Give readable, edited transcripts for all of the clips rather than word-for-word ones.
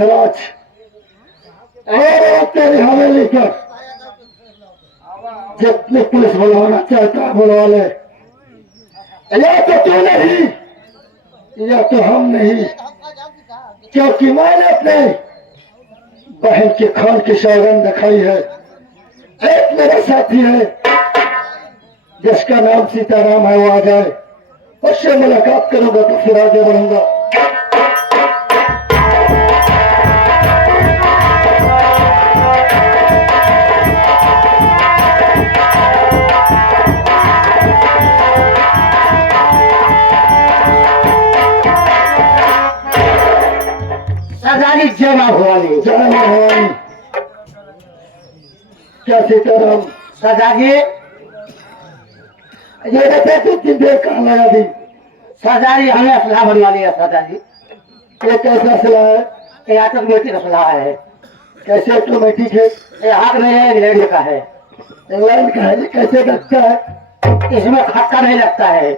धनराज और तेरी हवेली का जितने पुलिस बुलवाना चाहता है बुलवा ले, या तो तू नहीं या तो हम नहीं, क्योंकि मैंने अपने बहन के खान की सौगंध दिखाई है। एक मेरा साथी है जिसका नाम सीताराम है, वो आ जाए, उससे मुलाकात करूंगा तो फिर आगे बढ़ूंगा। सरदारी जय मां भवानी। जय मां भवानी। क्या सीताराम? सरदार ये रहते तीन देर कहाँ लगा दी? सरदारी हमें असलाह बनवा दिया सरदारी। ये कैसा सलाह है? ये ऑटोमेटिक असलाह है। कैसे ऑटोमेटिक है? ये हाथ में है, इंग्लैंड का है। इंग्लैंड का है? ये कैसे लगता है? इसमें खटका नहीं लगता है।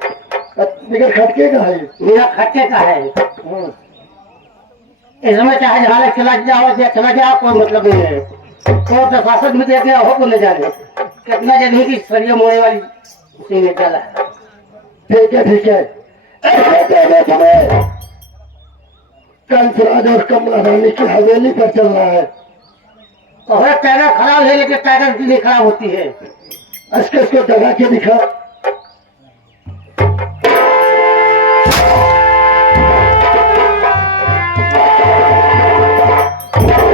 बिगड़ खटके का है? बिना खटके का है। इसमें चाहे जहाँ चला जाओ कोई मतलब नहीं है। तो प्रशासन में देख हो को ले जाने कितना जगह की सरिया मोड़े वाली उसी में चला है। ठीक है ठीक है। ऐसे तो समय कंसराज और कमला रानी की हवेली पर चल रहा है। और टाइगर खराब है लेकिन टाइगर की नहीं खराब होती है। इसको जगा के दिखा।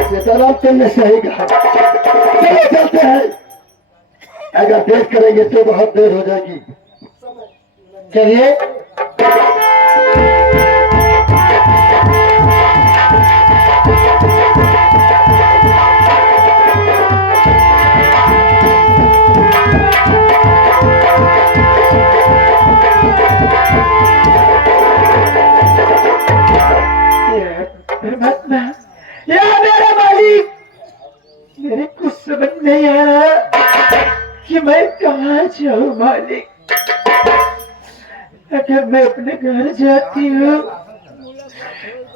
सीताराम तुमने सही कहा। चलो चलते हैं, अगर देर करेंगे तो बहुत देर हो जाएगी। चलिए मेरा मालिक, मेरे कुछ समझ नहीं आ रहा कि मैं कहाँ जाऊँ मालिक। अगर मैं अपने घर जाती हूँ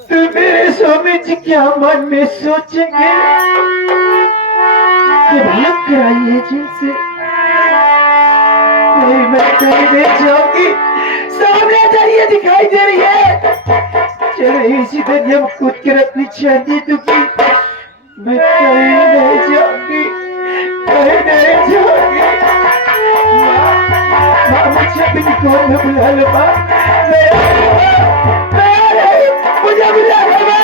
तो मेरे स्वामी जी क्या मन में सोचेंगे कि भाग कर आई है जैसे। नहीं, मैं कहीं नहीं जाऊंगी। सामने दरिया दिखाई दे रही है, चलो इसी दरिया में कूद कर अपनी चांदी दूंगी। मैं कहीं नहीं जाऊंगी, कहीं नहीं जाऊंगी। माँ मुझे भी कौन में बुला लो माँ, मुझे बुला लो माँ।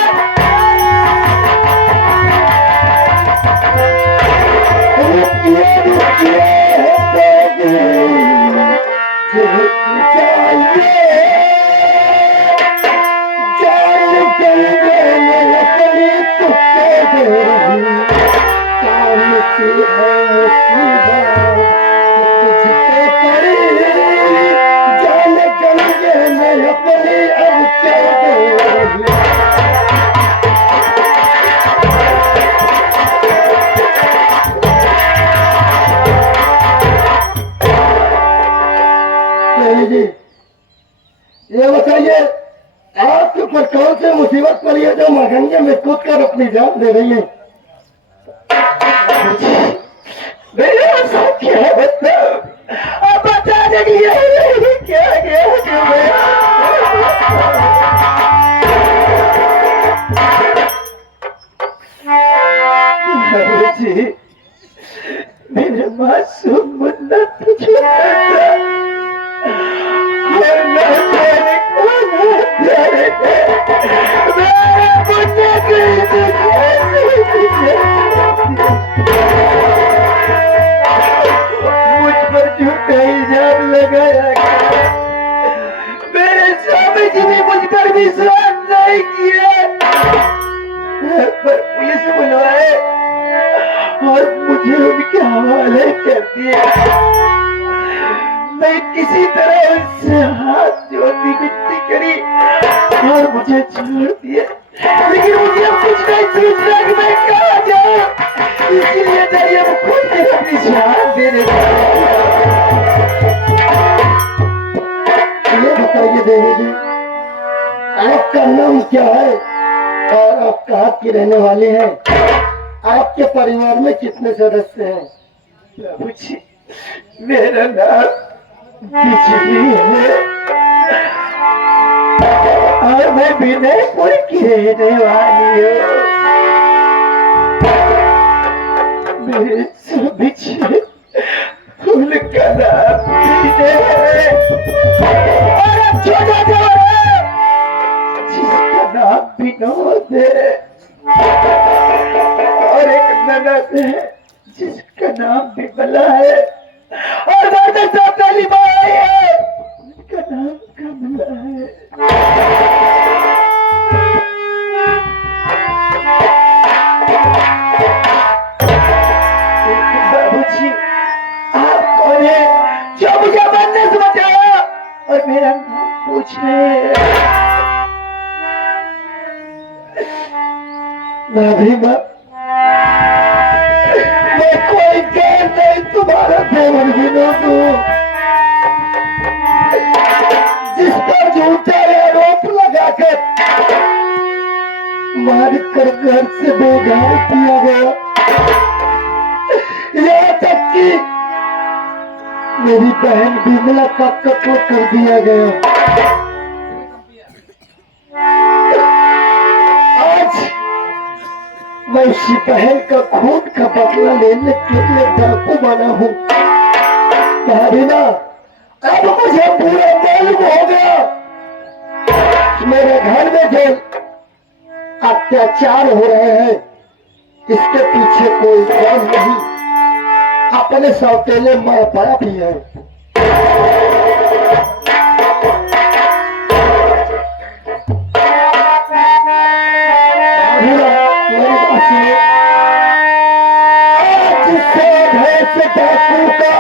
ये बताइए आपके ऊपर कौन सी मुसीबत पड़ी है जो महंगे में कूद कर अपनी जान दे रही है? मेरे साथ क्या है अब बता देंगे क्या जी, मेरे मासूम मुन्ना तुझे मुझ पर झूठा इल्जाम लगाया गया। मेरे स्वामी जी ने मुझ पर विश्वास नहीं किया, पर पुलिस बुलवाए और मुझे उनके हवाले कर दिया। मैं किसी तरह उनसे हाथ जोड़ती विनती करी और मुझे छोड़ दिया, लेकिन मुझे अब कुछ नहीं सूझ रहा कि मैं कहाँ जाऊँ। इसीलिए दरिया में खुद के अपनी जान देने लगा। ये बताइए देवी जी, आपका नाम क्या है और आप कहाँ की रहने वाले हैं? आपके परिवार में कितने सदस्य हैं? प्रभु जी, मेरा नाम बिजली है और मैं विनयपुर की रहने वाली हूँ। मेरे सभी उनका नाम विनय है और एक छोटा जो है जिसका नाम विनोद है और एक ननद है जिसका नाम विमला है और घर में सब पहली बार आई है उनका नाम कमला है। बाबूजी, आप कौन है जो मुझे मरने से बचाया और मेरा नाम पूछ रहे हैं? नाभी माँ, मैं कोई गैर नहीं, तुम्हारा देवर विनोद हूँ, जिस पर झूठा आरोप लगाकर मार कर घर से बेघर किया गया। यहाँ तक कि मेरी बहन विमला का कत्ल कर दिया गया। आज मैं उसी बहन का खून का बदला लेने के लिए डाकू बना हूँ। ना अब मुझे पूरा मालूम हो गया कि मेरे घर में जो अत्याचार हो रहे हैं इसके पीछे कोई कौन नहीं, अपने सौतेले माँ बाप ही है। डाकू का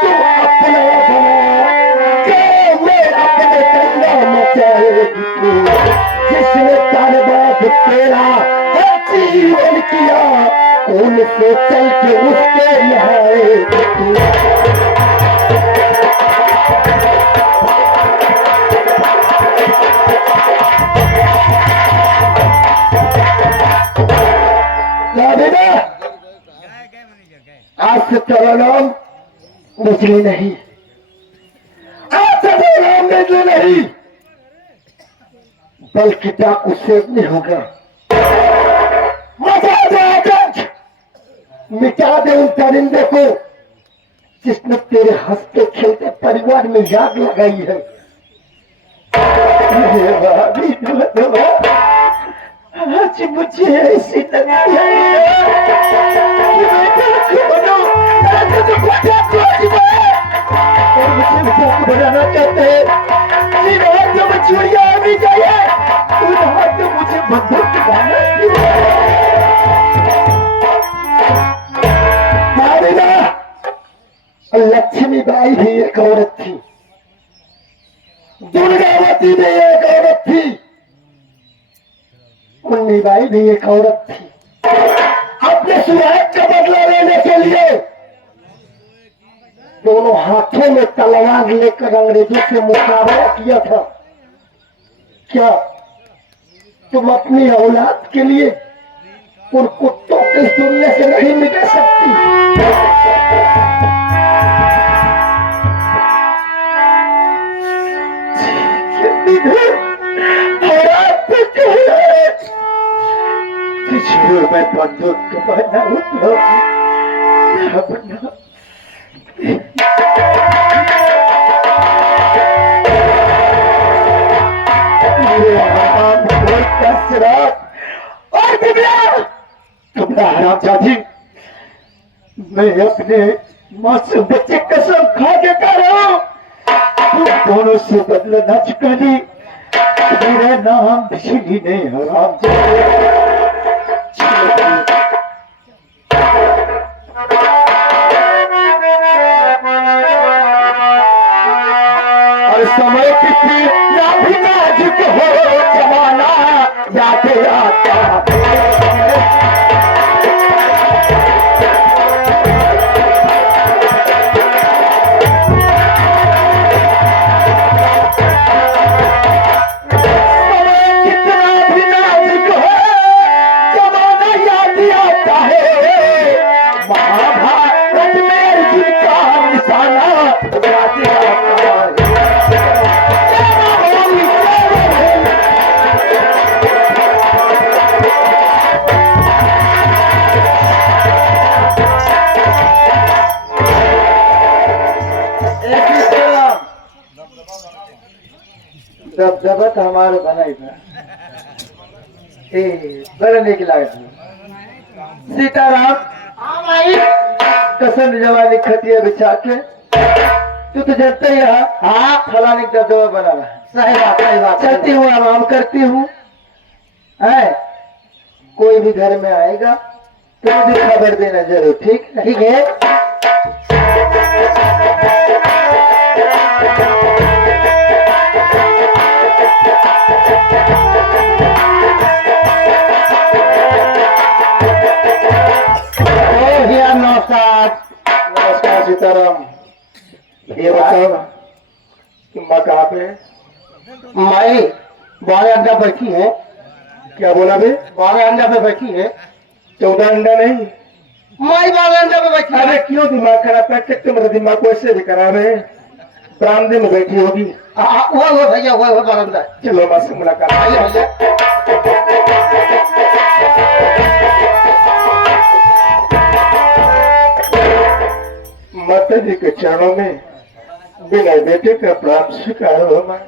तुम अपना बना क्या मैं अपने कंधा मचाएगी तू, जिसने तारबाद तेरा हर जीवन किया उनसे चल के उसके नहाएगी तू। आज से तेरा नाम बिजली नहीं, आज से तेरा नाम बिजली नहीं बल्कि डाकू सेवनी होगा। मचा दे आकाश, मिटा दे उन परिंदे को जिसने तेरे हंसते खेलते परिवार में याद लगाई है। आज मुझे ऐसी लगती है कि मैं डाकू बनूं, और मुझे डाकू बनाना चाहते हैं। जिन हाथों में चूड़ियां आनी चाहिए उन हाथों मुझे बंदूक दिखाना लक्ष्मी बाई भी एक औरत थी, दुर्गावती भी एक औरत थी, मुन्नी बाई भी एक औरत थी। अपने सुहाग का बदला लेने के लिए दोनों हाथों में तलवार लेकर अंग्रेजों से मुकाबला किया था। क्या तुम अपनी औलाद के लिए उन कुत्तों के इस दुनिया से नहीं मिटा सकती? मैं बंदूक बनाऊंगा हरामजादी, मैं अपने मासूम बच्चे कसम खा के कह रहा हूं, तुम दोनों से बदला ना चुकानी। मेरा नाम बिजली नहीं, हरामजादी। और समय कितनी ना भी नाजुक हो जमाना याद आता। समय कितना भी नाजुक हो दबदबा तो हमारे बनाई था बड़ा निक लागत सीताराम हाँ माई। कसम जवानी खटिया बिछा के तू तो जानता ही है हाँ फलाने का दबदबा बना रहा सही बात सही बात। चलती हूँ आराम करती हूँ है कोई भी घर में आएगा तो मुझे खबर देना जरूर ठीक है ठीक है। ओ हिया नमस्कार। नमस्कार सीताराम ये बताओ तुम माँ कहाँ पे है? माई बारह अंडा बैठी है। क्या बोला बे 12 अंडा पे बैठी है। 14 अंडा नहीं माई 12 अंडा पे बैठी अरे है। क्यों दिमाग खराब करते तुम्हारा दिमाग को ऐसे भी खराब है बरामदे में बैठी होगी वो भैया वो बरंदा। चलो माँ से मुलाकात आइए भैया। माता जी के चरणों में बिना बेटे का प्राण स्वीकार हो माँ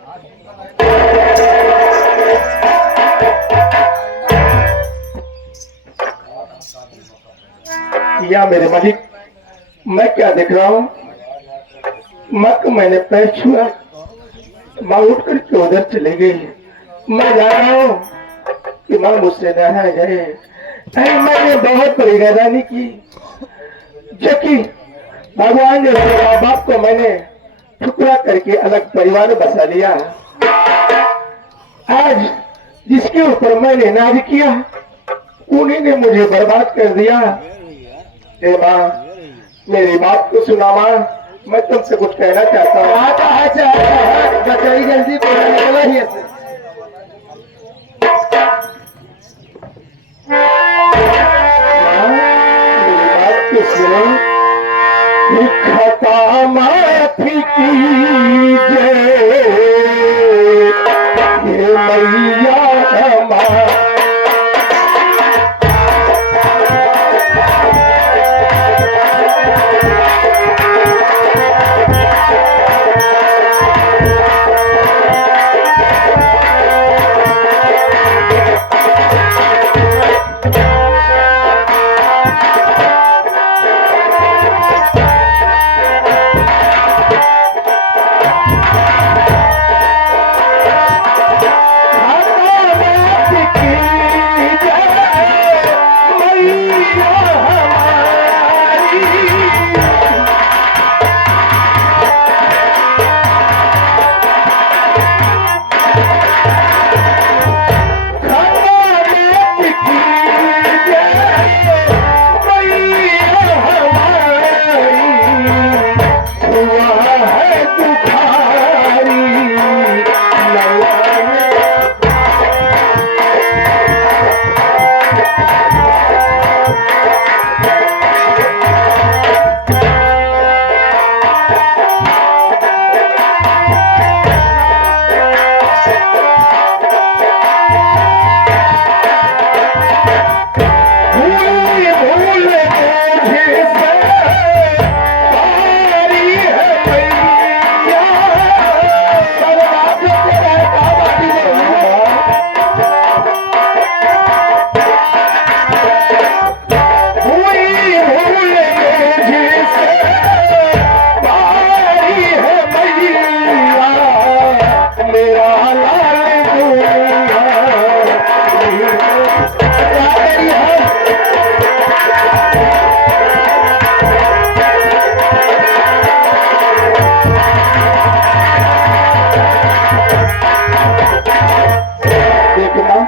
या मेरे मालिक मैं क्या देख रहा हूँ माँ को मैंने पैर छुआ माँ उठ करके उधर चली गई मैं जा रहा हूँ कि माँ मुझसे ना जाए अरे मैंने बहुत बड़ी नादानी की जो कि भगवान जैसे माँ बाप को मैंने ठुकरा करके अलग परिवार बसा लिया आज जिसके ऊपर मैंने नाज किया उन्हीं ने मुझे बर्बाद कर दिया ए माँ मेरी बात को सुना माँ मैं तुमसे कुछ कहना चाहता हूँ बताइए जल्दी बोला निकला ही ऐसे। माँ, मेरी बात तो सुनो खता माफी कीजिए ये मैया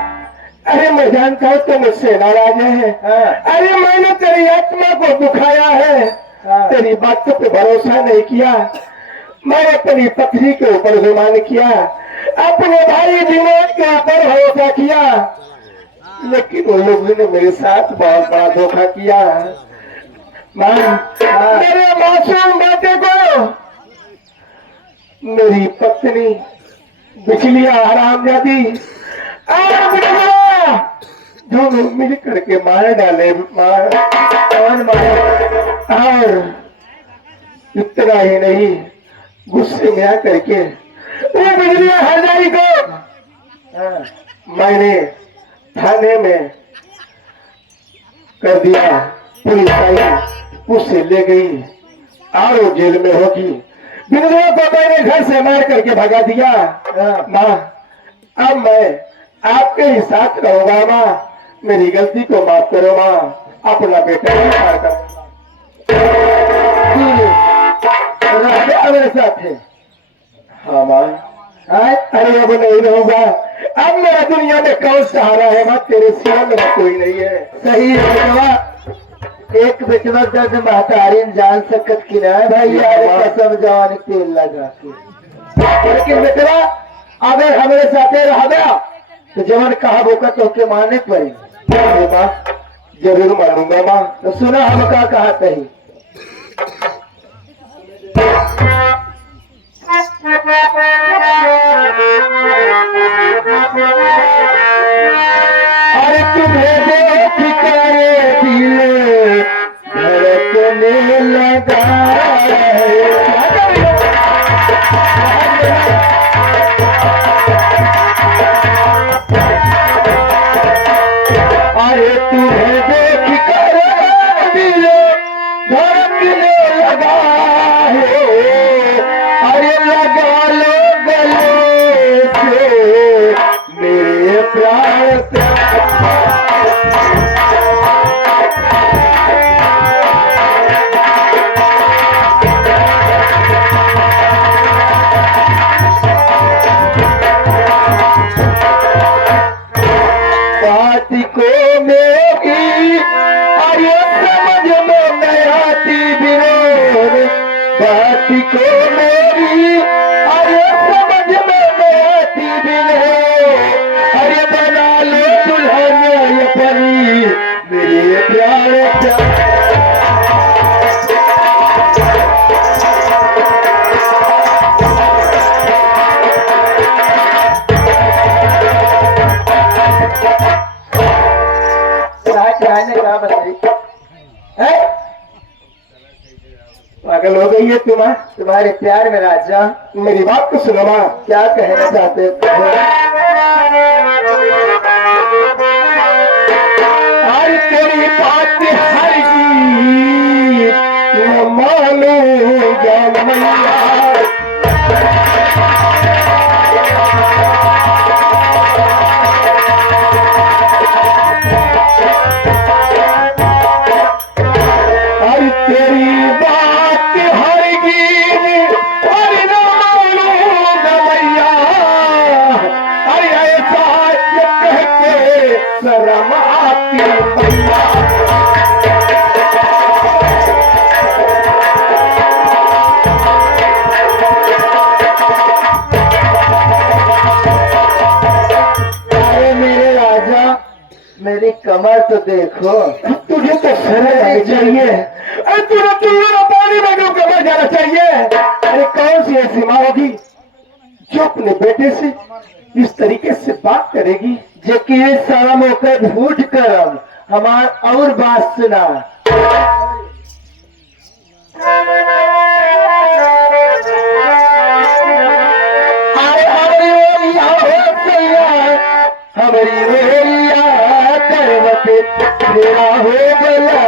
हमारी जानता हूँ तुम मुझसे नाराज है। अरे मैंने तेरी आत्मा को दुखाया है, तेरी बातों पे भरोसा नहीं किया, मैं अपनी पत्नी के ऊपर गुमान किया, अपने भाई विनोद के ऊपर भरोसा किया, लेकिन उन लोगों ने मेरे साथ बहुत बड़ा धोखा किया। मेरे मासूम बेटे को मेरी पत्नी बिजलिया हरामजादी दोनों मिल करके मार डाले, मार और इतना ही नहीं, गुस्से में आकर के वो बिजली हरजाई को मैंने थाने में कर दिया। पुलिस आई, उससे ले गई और वो जेल में होगी। बिंदुआ को मैंने घर से मार करके भगा दिया। माँ, अब मैं आपके ही साथ रहूंगा। माँ, मेरी गलती को माफ करो माँ, अपना बेटा ही मार करूंगा। मेरे साथ है। हाँ माँ, अरे अब नहीं रहूंगा। अब मेरा दुनिया में कौन सहारा है माँ, तेरे सिवा मेरा कोई नहीं है। सही है बेटवा, एक बेटवा दर्द महतारीन जान सकत कि ना भाई यार, कसम जवानी तेल लगा के। लेकिन बेटवा अगर हमारे साथ रहा तो जवन कहा बोका तो के मानने पड़ेगी। माँ जरूर मानूंगा माँ। तो सुना हम का कहा कही। अरे तुम्हें देख कर दिल धड़कने लगा अरे तुम्हें देख कर दिल धड़कने लगा है। अरे लगा लो गले से मेरे प्यार को मेरी अरे समझ में नहीं आती विरोध। बात को मेरी अरे समझ में नहीं आती विरोध। अरे बना लो दुल्हन ये परी मेरे प्यार पागल हो गई है तुम्हारे प्यार में राजा। मेरी बात को सुनो माँ, क्या कहना चाहते हो? आज तेरी बात हरगी न मानूंगा मैया। मेरी कमर तो देखो। तुझे तो शर्म चाहिए। अरे तुझे पानी में डूब के मर जाना चाहिए। अरे कौन सी ऐसी माँ होगी जो अपने बेटे से इस तरीके से बात करेगी? जो कि शर्म होकर झूठ करम हमार और बात सुना। हमारी ओरिया करवत तेरा हो गला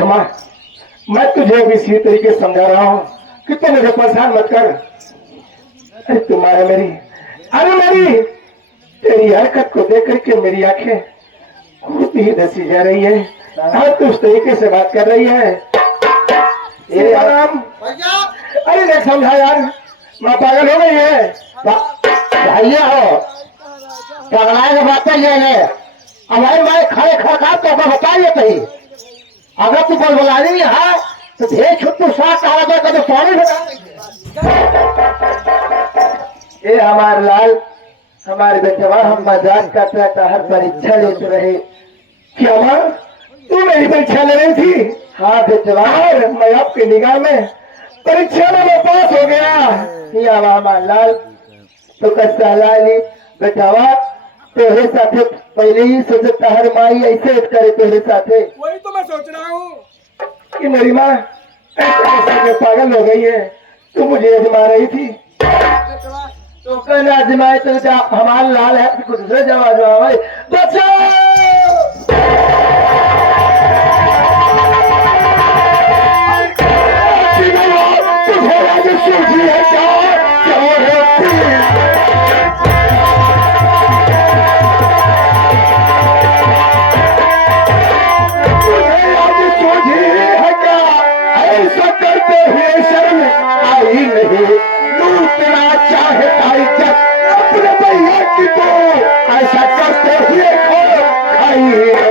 देख माँ, मैं तुझे भी इसी तरीके से समझा रहा हूँ कि तू मुझे परेशान मत कर। अरे तुम्हारे मेरी, अरे मेरी तेरी हरकत को देख करके मेरी आंखें खुद ही धसी जा रही है। हाँ, तू उस तरीके से बात कर रही है। ये आराम, अरे देख समझा यार, माँ पागल हो गई है। भैया हो पगलाए के बात नहीं है। अब भाई मैं खड़े खड़ा तो बताइए कहीं अगर तू बोल बोला नहीं है तो ढेर छुट्टू साथ आ तो पानी ये हमारे लाल, हमारे बेटवा, हम मजाक करता था, हर परीक्षा लेते रहे। क्या माँ तू मेरी परीक्षा ले रही थी? हाँ बेटवा, मैं आपकी निगाह में परीक्षा में मैं पास हो गया। या हमारे लाल तो कैसा लाली बेटवा, तेरे साथे पहले ही सोचता हर माई ऐसे करे तेरे साथे। वही तो मैं सोच रहा हूँ कि मेरी माँ ऐसे में पागल हो गई है। तू मुझे अजमा रही थी तो कहना अजमाए तो हमारा लाल है तो कुछ से जमा जमा बचाओ। तुझे है क्या ऐसा करते हुए शर्म आई नहीं, लूटना चाहता इज्जत अपने भैया की तो ऐसा करते हुए खाई नहीं।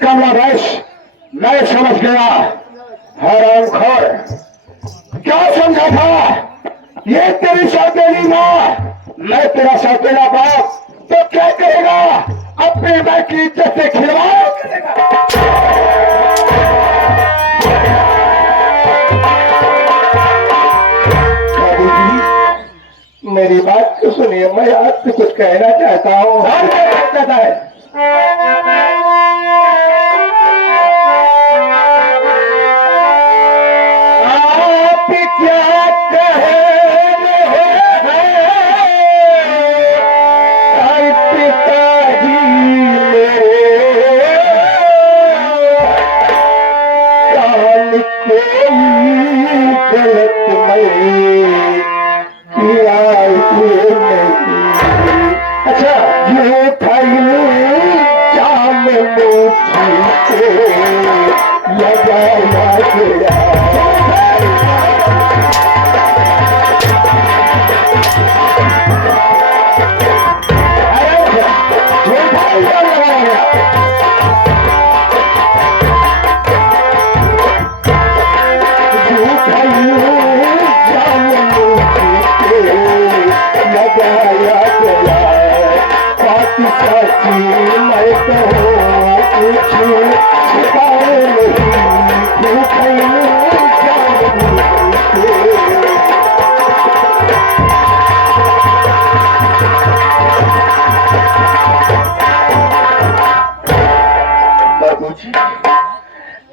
कमला रश, मैं समझ गया। हैरान खोर, क्या समझा था? ये तेरी सौतेली माँ, मैं तेरा सौतेला बाप, तो क्या करेगा? अपने भाई की इज्जत से खिलवाड़ करेगा। बाबू जी मेरी बात तो सुनिए, मैं आपसे कुछ कहना चाहता हूँ। और क्या कहना चाहता है? अच्छा ये जाम लगाया गया।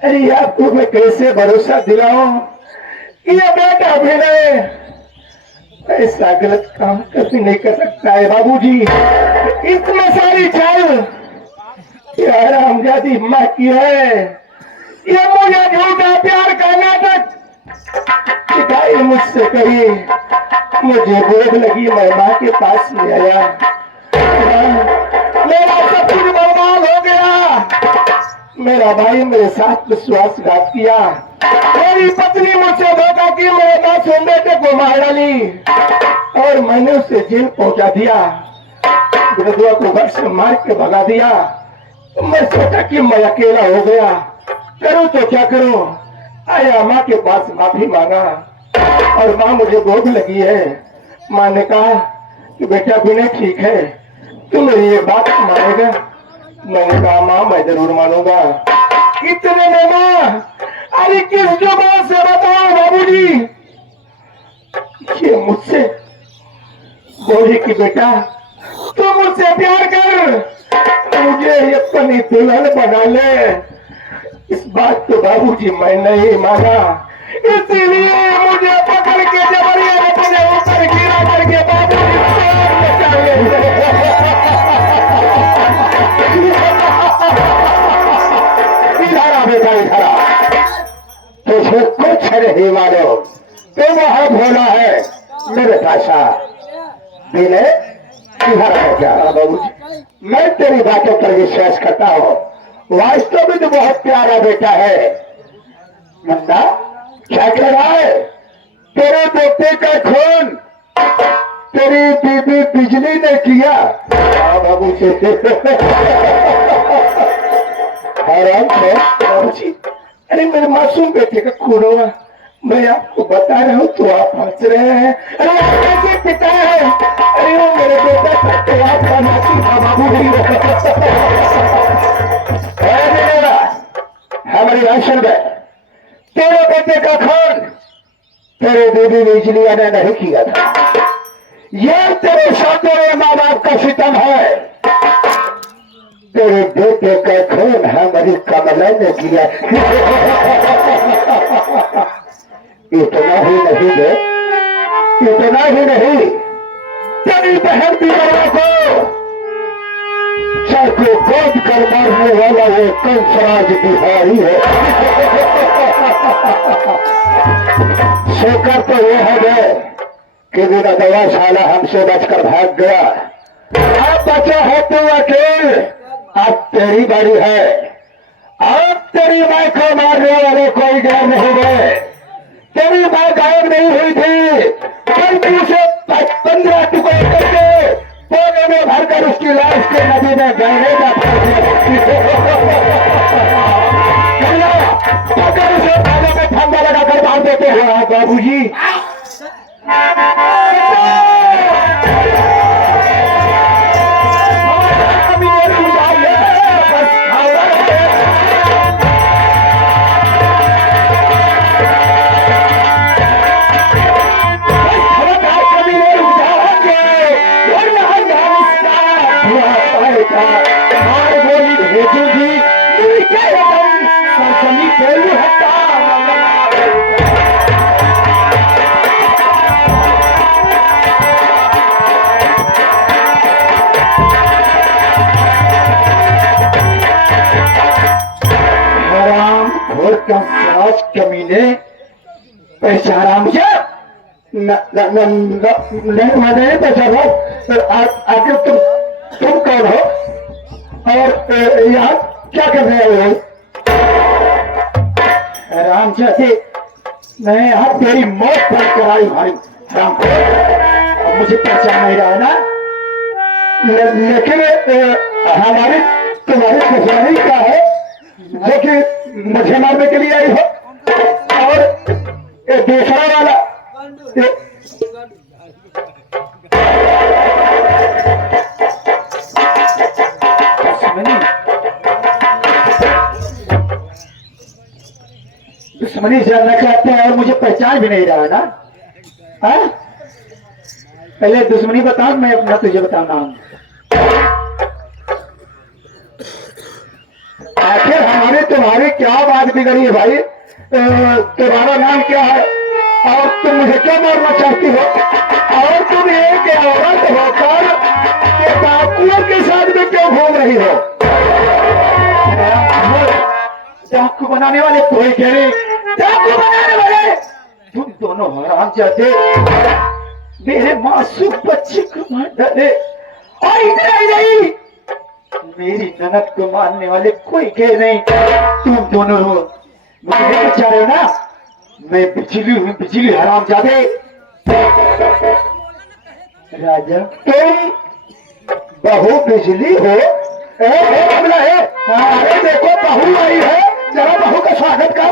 अरे आपको मैं कैसे भरोसा दिलाऊं? ये बेटा भी नहीं ऐसा गलत काम कभी नहीं कर सकता है बाबूजी। इसमें सारी चाल यार हमजादी माँ की है। ये मुझे झूठा प्यार का नाटक सिखाई मुझसे कही, मुझे भूख लगी, मैं माँ के पास ले आया। मेरा सब कुछ बर्बाद हो गया। मेरा भाई मेरे साथ विश्वासघात किया, मेरी पत्नी मुझसे धोखा की, मेरे मासूम बेटे को मार डाली और मैंने उसे जेल पहुंचा दिया। विधवा को घर से मार के भगा दिया। तो मैं सोचा कि मैं अकेला हो गया, करूं तो क्या करूं। आया माँ के पास माफी मांगा और माँ मुझे भूख लगी है। माँ ने कहा कि बेटा विनय ठीक है, तू मेरी ये बात मानेगा? मैंने कहा माँ मैं जरूर मानूंगा। इतने में माँ, अरे किस जुबान से बताओ बाबूजी, ये मुझसे बोली कि बेटा तू मुझसे प्यार कर, मुझे ये अपनी दुल्हन बना ले। इस बात को बाबूजी मैं नहीं माना, इसीलिए मुझे पकड़ के जबरिया अपने ऊपर गिरा करके बाबूजी इधर बेटा इधर, तुझे कुछ नहीं मालूम, तो वह भोला है मेरे पासा। बिने इधर है क्या बाबूजी? मैं तेरी बातों पर विश्वास करता हूँ, वास्तव में तो बहुत प्यारा बेटा है। नंदा क्या कह रहा है? तेरे बेटे का खून तेरी बीबी बिजली ने किया। बाबूजी हैरान है बाबूजी, अरे मेरे मासूम बेटे का खून हुआ, मैं आपको बता रहा हूँ तो आप हंस रहे हैं। अरे आप कैसे पिता है? अरे वो मेरे बेटा था तो आपका नाती था बाबूजी। हमारी राशन में तेरे बेटे का खून तेरे बीबी बिजलिया ने नहीं किया था, यह तेरे सौतेले माँ बाप का सितम है। तेरे बेटे का खून हमारी कमला ने किया। इतना ही नहीं बे, इतना ही नहीं, तेरी बहन की बहनों को सर को गोद कर मारने वाला वो कंसराज बिहारी है। शेखर तो ये है बे कि मेरा दवा साला हमसे बचकर भाग गया। अब बचा है तू अकेले, अब तेरी बारी है। अब तेरी माँ को मारने वाले कोई गैर नहीं गए। तेरी माँ गायब नहीं हुई थी, बल्कि उसे 15 टुकड़े करके बोले में भरकर उसकी लाश के नदी में बहने का पकड़ उसे पानी में फंदा लगाकर मार देते हैं बाबूजी। कमीने पहचाना मुझे? नहीं मैंने पहचाना। आगे तुम कौन हो और यहाँ क्या कर रहे हो? राम चाची, मैं यहाँ तेरी मौत पर कराई भाई राम को। अब मुझे पहचान नहीं रहा ना, लेकिन हमारी तुम्हारी पहचानी क्या है जो कि मुझे मारने के लिए आई हो? और दूसरा वाला दुश्मनी जानना चाहते हैं और मुझे पहचान भी नहीं रहा ना? हाँ, पहले दुश्मनी बताओ, मैं अपना तुझे बताना हूं। आखिर हमारी तुम्हारी क्या बात बिगड़ी है भाई? तुम्हारा नाम क्या है और तुम मुझे क्यों मारना चाहती हो? और तुम एक औरत होकर के डाकुओं के साथ में क्यों घूम रही हो? डाकू बनाने वाले कोई कह रहे, डाकू बनाने वाले तुम दोनों हराम जाते मेरे मासूम बच्चे को मार डाले। और इतना ही नहीं, मेरी ननद को मारने वाले कोई कह नहीं, तुम दोनों हो। मुझे नहीं बचा रहे हो ना? मैं बिजली हूँ, बिजली हराम जाते। राजा तुम बहू बिजली हो? मामला है। अरे देखो बहू आई है, जरा बहू का स्वागत कर।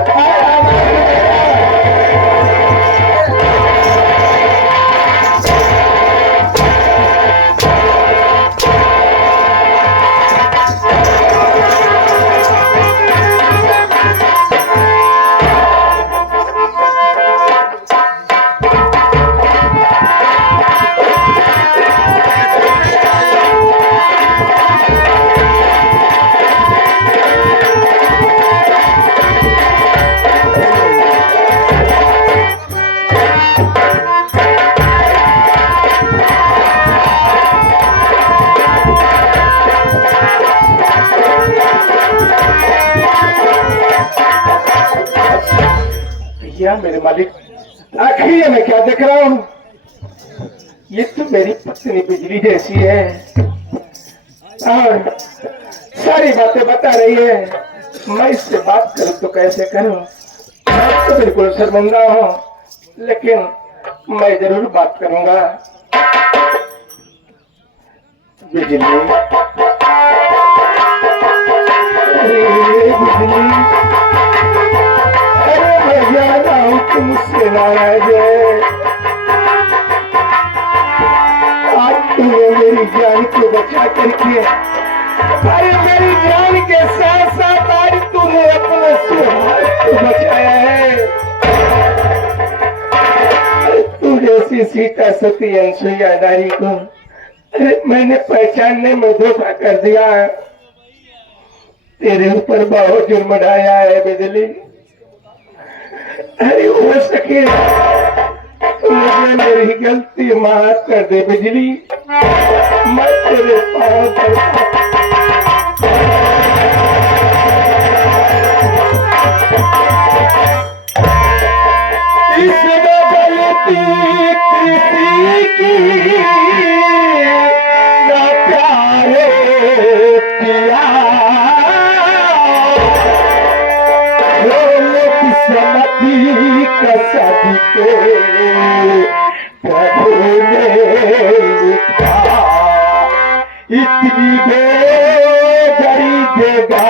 मेरे मालिक, आखिर ये मैं क्या देख रहा हूँ? ये तो मेरी पत्नी बिजली जैसी है और सारी बातें बता रही है। मैं इससे बात करूं तो कैसे करूं? मैं तो बिल्कुल शर्मिंदा हूँ, लेकिन मैं जरूर बात करूंगा। बिजली, अरे बिजली, अरे मैं जान रहा हूँ तुम मुझसे नाराज है। आज तूने मेरी जान को बचा करके, अरे मेरी जान के साथ साथ आज तूने अपने सुहाग को बचाया है। तू जैसी सीता सती अनसुईया नारी को अरे मैंने पहचानने में धोखा कर दिया। तेरे ऊपर बहुत जुर्म ढाया है बिजली। अरे हो सके तो मुझे मेरी गलती माफ कर दे बिजली। मैं तेरे पाँव पड़ता। इसमें गलती किसी की ना प्यारे किया, किस्मती कसम के प्रभु ने लिखा। इतनी बेगरी देगा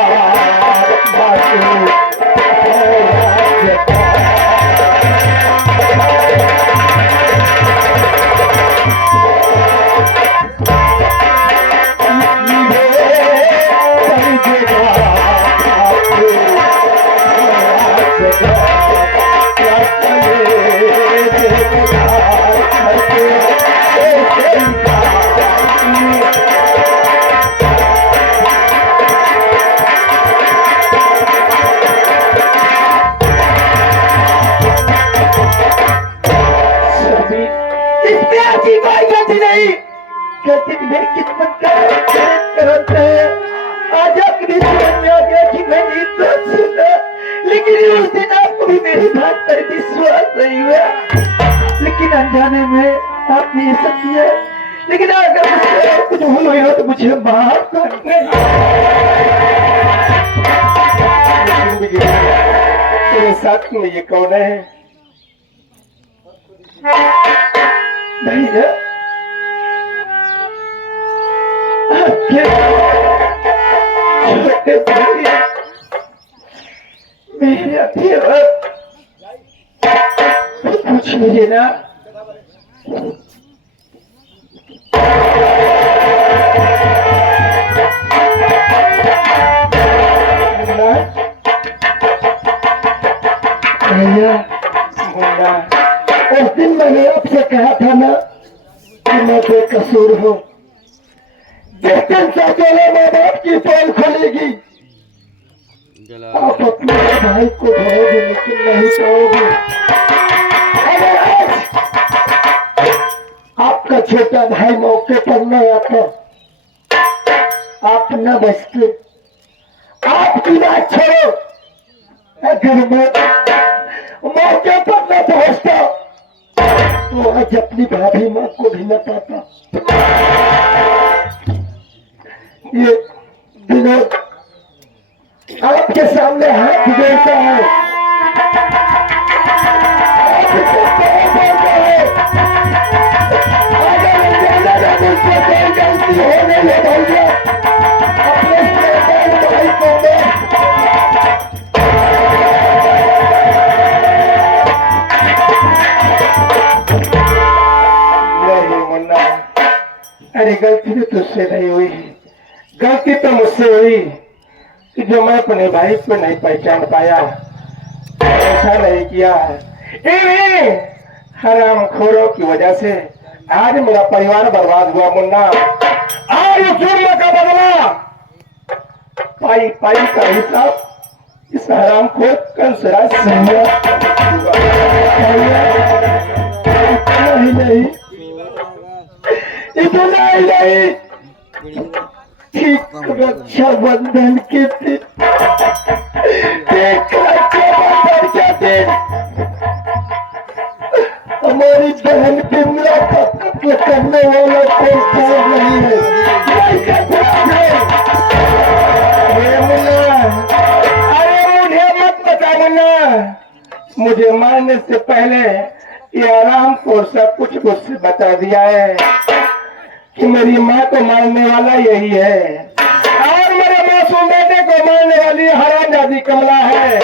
लेकिन अनजाने में आपने ये सब किया। लेकिन अगर मुझसे कुछ भूल हुई हो तो मुझे माफ कर दे। तेरे साथ में ये कौन है? नहीं है छोटे भाई मेरे अधेरा पूछ लीजिए ना। भैया उस दिन मैंने आपसे कहा था ना कि मैं बेकसूर हूँ। जिस दिन से अकेले माँ बाप की पोल खुलेगी आप अपने भाई को ढोगे लेकिन नहीं पाओगे। अगर आज आपका छोटा भाई मौके पर न आता, आप न बचते। आपकी बात छोड़ो, अगर मैं मौके पर न पहुंचता तो आज अपनी भाभी माँ को भी न पाता। ये विनोद आपके सामने हाथ जोड़ता है। अगर मुझसे कोई गलती होने लगे भैया अपने भाई को नहीं मुन्ना, अरे गलती तो तुझसे नहीं हुई, गलती तो मुझसे हुई कि जो मैं अपने भाई को नहीं पहचान पाया, ऐसा नहीं किया। इन्हीं हरामखोरों की वजह से आज मेरा परिवार बर्बाद हुआ मुन्ना। आज जुर्म का बदला पाई पाई का हिसाब इस हरामखोर कंसराज नहीं इतना ही नहीं, ठीक रक्षाबंधन के दिन, ठीक रक्षाबंधन के दिन मेरी बहन बिमला का कत्ल करने वाला कोई काम नहीं है। मैं कहता अरे मुझे मत बता मुन्ना, मुझे मारने से पहले ये आराम को सब कुछ मुझसे बता दिया है कि मेरी माँ को मारने वाला यही है और मेरे मासूम बेटे को मारने वाली हरामजादी कमला है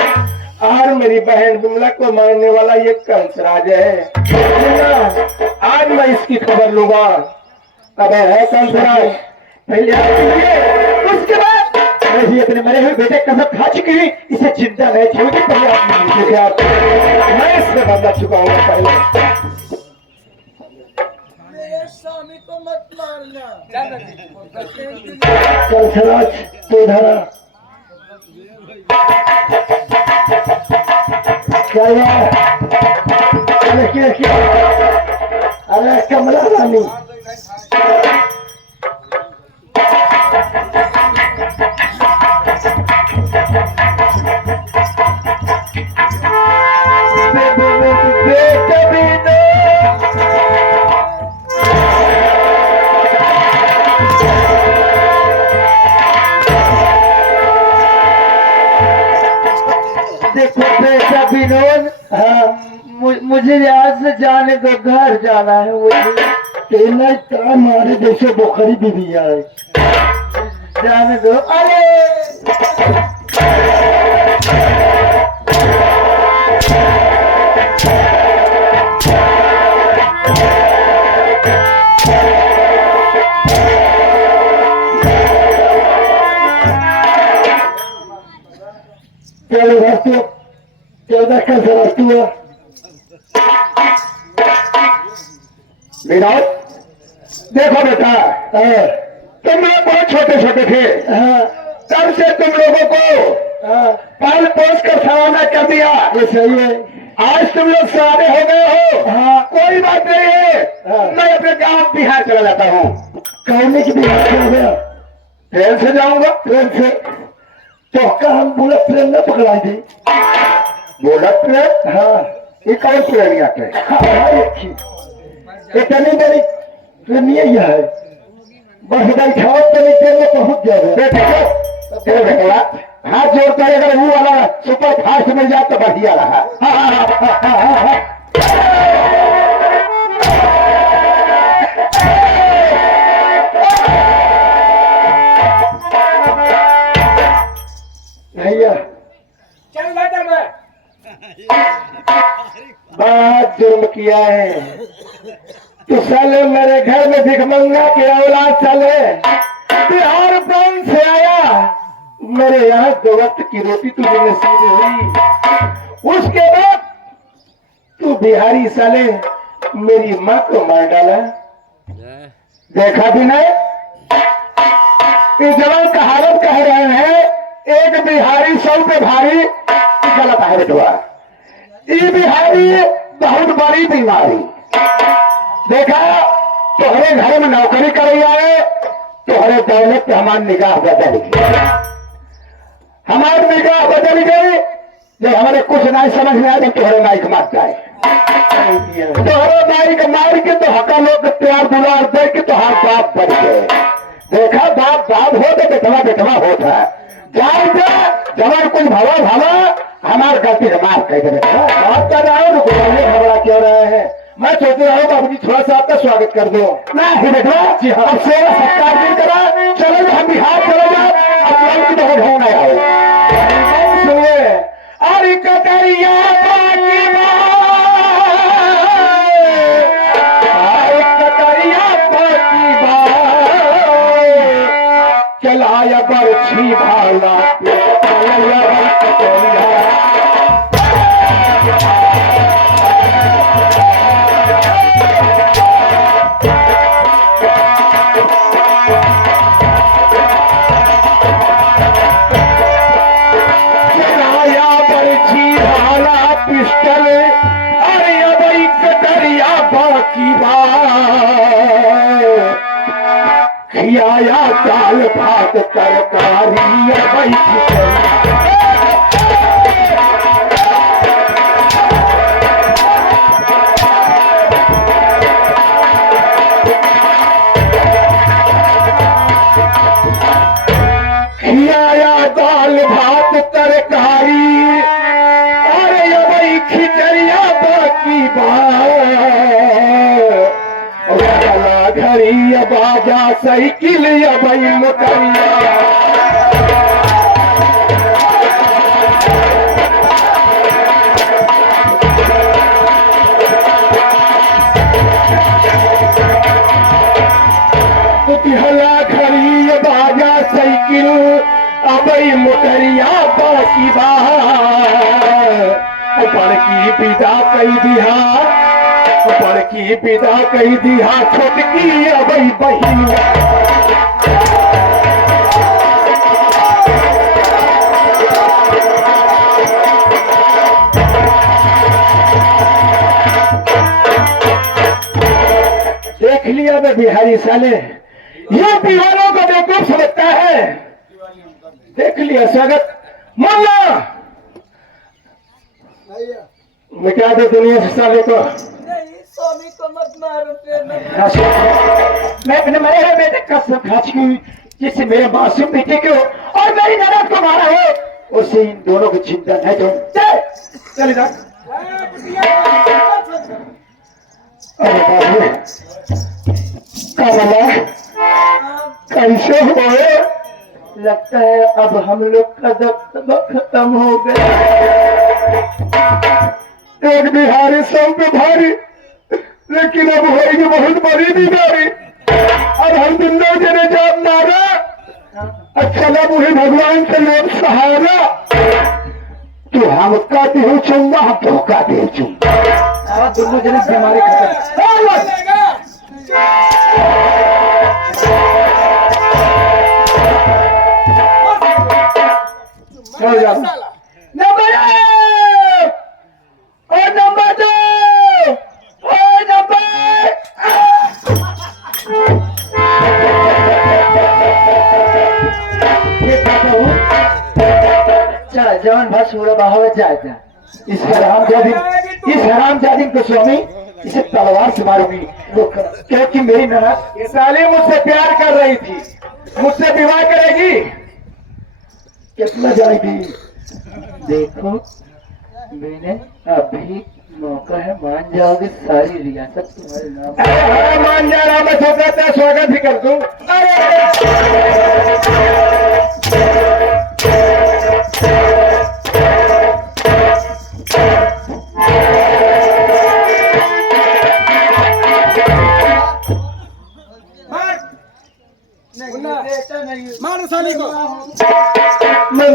और मेरी बहन बिमला को मारने वाला ये कंसराज है। आज मैं इसकी खबर लूंगा। अबे है कंसराज, पहले आप कीजिए, उसके बाद मैं भी अपने मरे हुए बेटे कसम खा चुकी हुई, इसे चिंता नहीं छोड़गी। पहले आप मैं इससे बदला चुकाऊंगा। पहले मेरे स्वामी को मत मारना। कंसराज तू इधर आ। क्या हुआ? क्या? अरे कमला रानी, देखो बेटा विनोद, मुझे यहाँ से जाने दो, घर जाना है। मुझे हमारे जैसे बोखरी बीवी है, जाने दो। अरे चलो भारतीय 14 का सराहती हुआ विनोद। देखो बेटा, तुम लोग बहुत छोटे छोटे थे, तब से तुम लोगों को पाल पोस कर सवाना कर दिया। ये सही है। आज तुम लोग सवाने हो गए हो। कोई बात नहीं है, मैं अपने गांव बिहार चला जाता हूँ। कहने की बिहार हो गया, ट्रेन से जाऊंगा। ट्रेन से तो हम बुलेट ट्रेन न पकड़ाई थी। Bullet train? हाँ। ये कौन ट्रेन आते? इतनी बड़ी ट्रेन यही है, बस बैठाओ तो ट्रेन में पहुंच जाओगे। हाथ जोड़कर अगर वो वाला सुपर फास्ट मिल जाए तो बढ़िया रहा। भैया चल बेटा, मैं बात जुर्म किया है तो साले मेरे घर में भिखमंगा की औलाद साले बिहार प्रांत से आया। मेरे यहाँ 2 वक्त की रोटी तुझे नसीब हुई, उसके बाद तू बिहारी साले मेरी माँ को मार डाला। देखा भी नहीं? इस जवान कहावत कह रहे हैं, एक बिहारी 100 पे भारी। गलत है बेटवा, ये बिहारी बहुत बड़ी बीमारी। देखा, तोहरे घर में नौकरी कर आए, तोहरे दौलत पे हमारी निगाह बदल गई। हमारी निगाह बदल गई जब हमारे कुछ नहीं समझ में आया, तो तोहरे माइक मार जाए। तोहरे माइक मार के तो हका लोग प्यार दुलार दे के तो हाथ बाप बन गए। देखा, बाप बाप हो तो बेटवा बेटवा होता है। जाए जवान कुछ भवा भावा हमारे गलती से माफ कह दे। बात कर रहा हूँ, घबरा क्यों रहे हैं? मैं सोच रहा हूँ बाबू जी थोड़ा सा आपका स्वागत कर दो ना। बेटवा जी हाँ, अब सेवा सत्कार नहीं करा, चलो हम बिहार चलो जाओ, अपना की बहुत होना आओ। सुनिए, अरे कटरिया चलाया बरछी भाला पिस्टल। अरे अब कटरिया बाकी खियाया दाल भात तरकारी हला घड़ी बाजा साइकिल अबई मोटरिया हला घड़ी बाजा साइकिल अबई मोटरिया बाकी बड़की विदा कई दिहा बड़की विदा कई दिहा छोटकी अबई बहिनिया देख लिया मैं बिहारी साले ये बिहारों को बेवकूफ समझता है। देख लिया स्वागत मुन्ना मिटा दे दुनिया से साले को। नहीं स्वामी को मत मारो मैं अपने मरे हुए बेटे कसम खा चुकी हूँ जिससे मेरे मासूम बेटे को और मेरी ननद को मारा है उसे इन दोनों को चिंता है। जो चले जा। अरे बाबू कमला कैसे हुए? लगता है अब हम लोग का सबक खत्म हो गया। एक बिहारी सब पे भारी लेकिन अब होगी बहुत बड़ी बीमारी। अब हम दोनों जने जान मारा अच्छा ना मुझे भगवान से लोग सहारा तो हमका दे चुम्मा हम धोखा दे चुम्मा दोनों जने बीमारी खत्म। नंबर एक और नंबर दो और नंबर चला जवान भाई सूरा बाहर जाएगा। इस हरामजादी को स्वामी इसे तलवार से मारूंगी क्योंकि मेरी ननद ये साले मुझसे प्यार कर रही थी मुझसे विवाह करेगी। कितना जाएगी देखो मैंने अभी मौका है मान जाओगे सारी रियासत तुम्हारे नाम। मान जा रहा मैं सोचा था स्वागत भी कर दूं। मारो साली को। मैं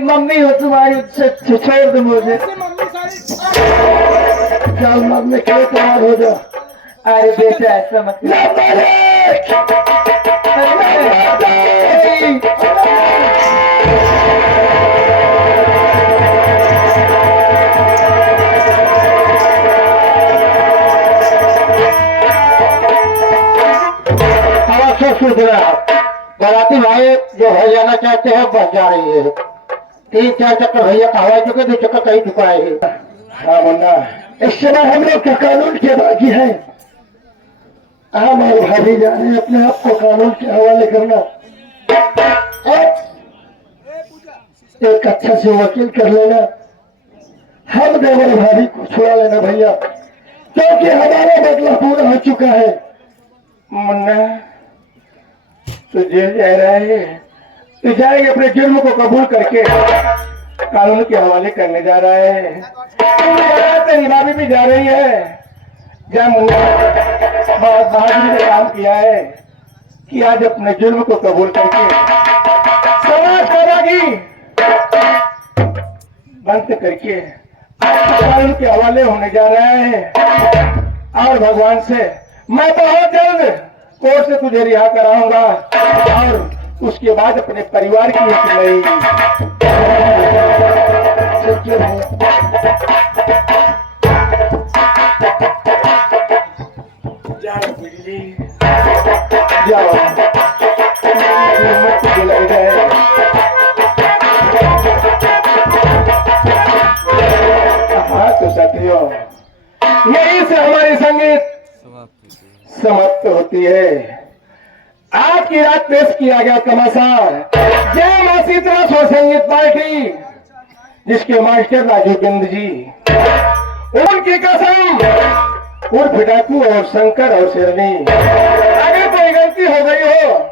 मम्मी हो तुम्हारी छोड़ दो मुझे। मम्मी साली चल मम्मी क्यों तैयार हो जाओ। अरे बेटा ऐसा मत बाराती भाई जो हो जाना चाहते हैं बस जा रही है। 3-4 चक्कर भैया का हवाई चुके 2 चक्कर कहीं चुकाए है। हाँ मुन्ना इस समय हम लोग का कानून के बाकी है। हम और भाभी जाने अपने आप को कानून के हवाले करना। एक अच्छा से वकील कर लेना। हम देवर भाभी को छुड़ा लेना भैया क्योंकि हमारा बदला पूरा हो चुका है। मुन्ना तो जेल जा रहा है तो जाएंगे अपने जुर्म को कबूल करके कानून के हवाले करने जा रहा है। तेरी भाभी भी जा रही है। जा मुन्ना बहुत बहादुरी से काम किया है कि आज अपने जुर्म को कबूल करके समाज सेवागी बंद करके कानून के हवाले होने जा रहा है। और भगवान से मैं बहुत जल्द कोर्ट से तुझे रिहा कराऊंगा और उसके बाद अपने परिवार की एक नई जाओ बिजली जाओ बुलाई गए। हाँ तो साथियों यही से हमारी संगीत समाप्त होती है। आज की रात पेश किया गया तमाशा जय मां शीतला स्वर संगीत पार्टी जिसके मास्टर राजू बिंद जी उनकी कसम उर्फ डाकू और शंकर और शेरनी। अगर कोई गलती हो गई हो